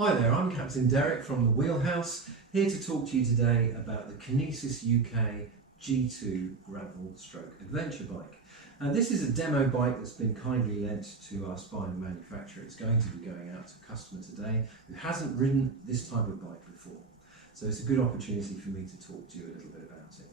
Hi there, I'm Captain Derek from the Wheelhouse, here to talk to you today about the Kinesis UK G2 Gravel Stroke Adventure Bike. This is a demo bike that's been kindly lent to us by the manufacturer. It's going to be going out to a customer today who hasn't ridden this type of bike before. So it's a good opportunity for me to talk to you a little bit about it.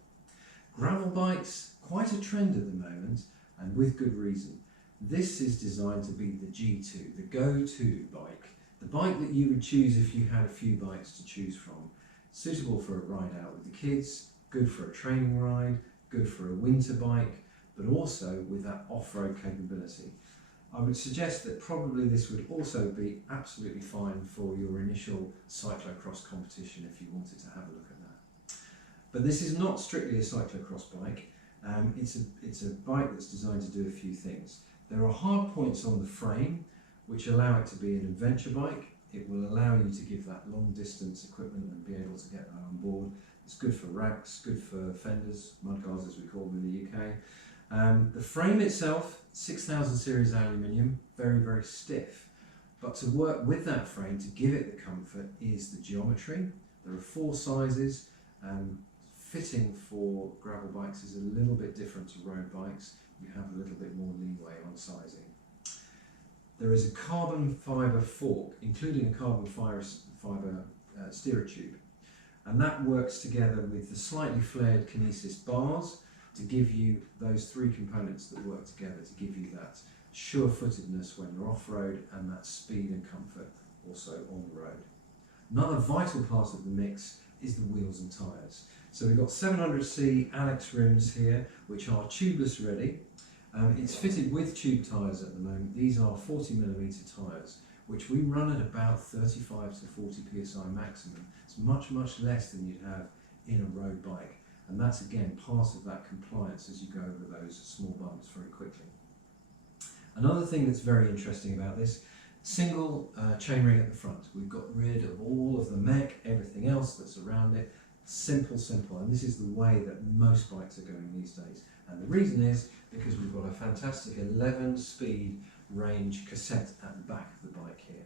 Gravel bikes, quite a trend at the moment, and with good reason. This is designed to be the G2, the go-to bike. The bike that you would choose if you had a few bikes to choose from. Suitable for a ride out with the kids, good for a training ride, good for a winter bike, but also with that off-road capability. I would suggest that probably this would also be absolutely fine for your initial cyclocross competition if you wanted to have a look at that. But this is not strictly a cyclocross bike. It's a bike that's designed to do a few things. There are hard points on the frame which allow it to be an adventure bike. It will allow you to give that long distance equipment and be able to get that on board. It's good for racks, good for fenders, mudguards as we call them in the UK. The frame itself, 6000 series aluminium, very, very stiff. But to work with that frame, to give it the comfort, is the geometry. There are 4 sizes. Fitting for gravel bikes is a little bit different to road bikes. You have a little bit more leeway on sizing. There is a carbon fibre fork, including a carbon fibre steerer tube, and that works together with the slightly flared Kinesis bars to give you those 3 components that work together to give you that sure-footedness when you're off-road and that speed and comfort also on the road. Another vital part of the mix is the wheels and tyres. So we've got 700C Alex rims here, which are tubeless ready. It's fitted with tube tyres at the moment. These are 40mm tyres, which we run at about 35 to 40 psi maximum. It's much, much less than you'd have in a road bike. And that's again part of that compliance as you go over those small bumps very quickly. Another thing that's very interesting about this, single chainring at the front. We've got rid of all of the mech, everything else that's around it. Simple, simple, and this is the way that most bikes are going these days. And the reason is because we've got a fantastic 11-speed range cassette at the back of the bike here.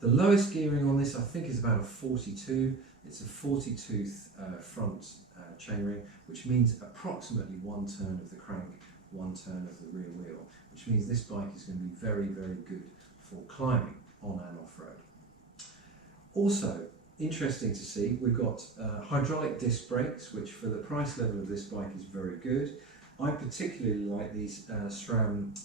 The lowest gearing on this I think is about a 42. It's a 40-tooth front chainring, which means approximately 1 turn of the crank, 1 turn of the rear wheel, which means this bike is going to be very, very good for climbing on and off-road. Also, interesting to see, we've got hydraulic disc brakes, which for the price level of this bike is very good. I particularly like these SRAM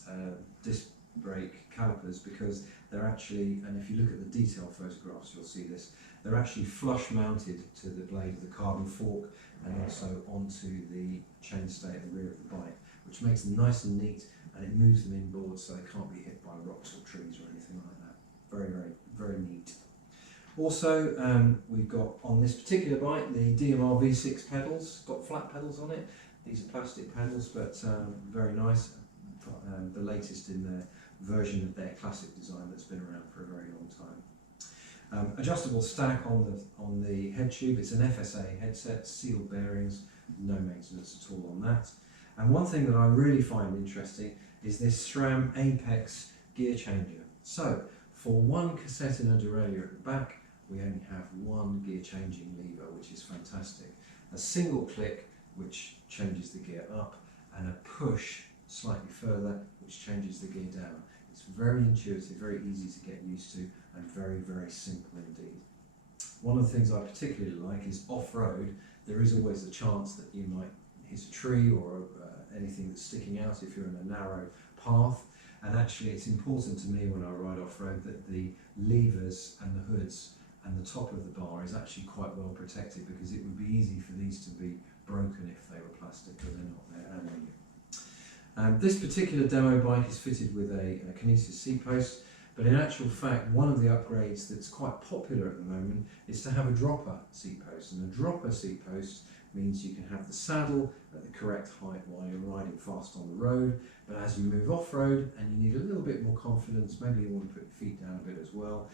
disc brake calipers because they're actually, and if you look at the detail photographs you'll see this, they're actually flush mounted to the blade of the carbon fork and also onto the chainstay at the rear of the bike, which makes them nice and neat, and it moves them inboard so they can't be hit by rocks or trees or anything like that. Very, very, very neat. Also, we've got on this particular bike the DMR V6 pedals, got flat pedals on it. These are plastic pedals, but very nice. The latest in their version of their classic design that's been around for a very long time. Adjustable stack on the head tube. It's an FSA headset, sealed bearings, no maintenance at all on that. And one thing that I really find interesting is this SRAM Apex gear changer. So for 1 cassette and a derailleur at the back, we only have 1 gear changing lever, which is fantastic. A single click, which changes the gear up, and a push slightly further, which changes the gear down. It's very intuitive, very easy to get used to, and very, very simple indeed. One of the things I particularly like is off-road. There is always a chance that you might hit a tree or anything that's sticking out if you're in a narrow path. And actually it's important to me when I ride off-road that the levers and the hoods and the top of the bar is actually quite well protected, because it would be easy for these to be broken if they were plastic, but they're not, they're aluminium. This particular demo bike is fitted with a Kinesis seat post, but in actual fact one of the upgrades that's quite popular at the moment is to have a dropper seat post, and a dropper seat post means you can have the saddle at the correct height while you're riding fast on the road, but as you move off-road and you need a little bit more confidence, maybe you want to put your feet down a bit as well,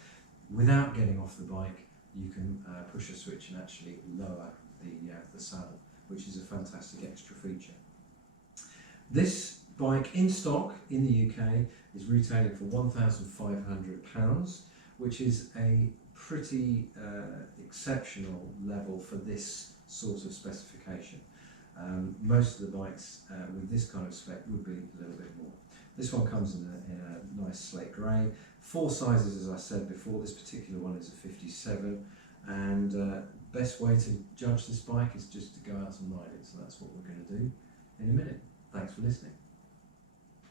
without getting off the bike you can push a switch and actually lower the saddle, which is a fantastic extra feature. This bike in stock in the UK is retailing for £1,500, which is a pretty exceptional level for this sort of specification. Most of the bikes with this kind of spec would be a little bit more. This one comes in a nice slate grey. 4 sizes, as I said before. This particular one is a 57, and best way to judge this bike is just to go out and ride it. So that's what we're going to do in a minute. Thanks for listening.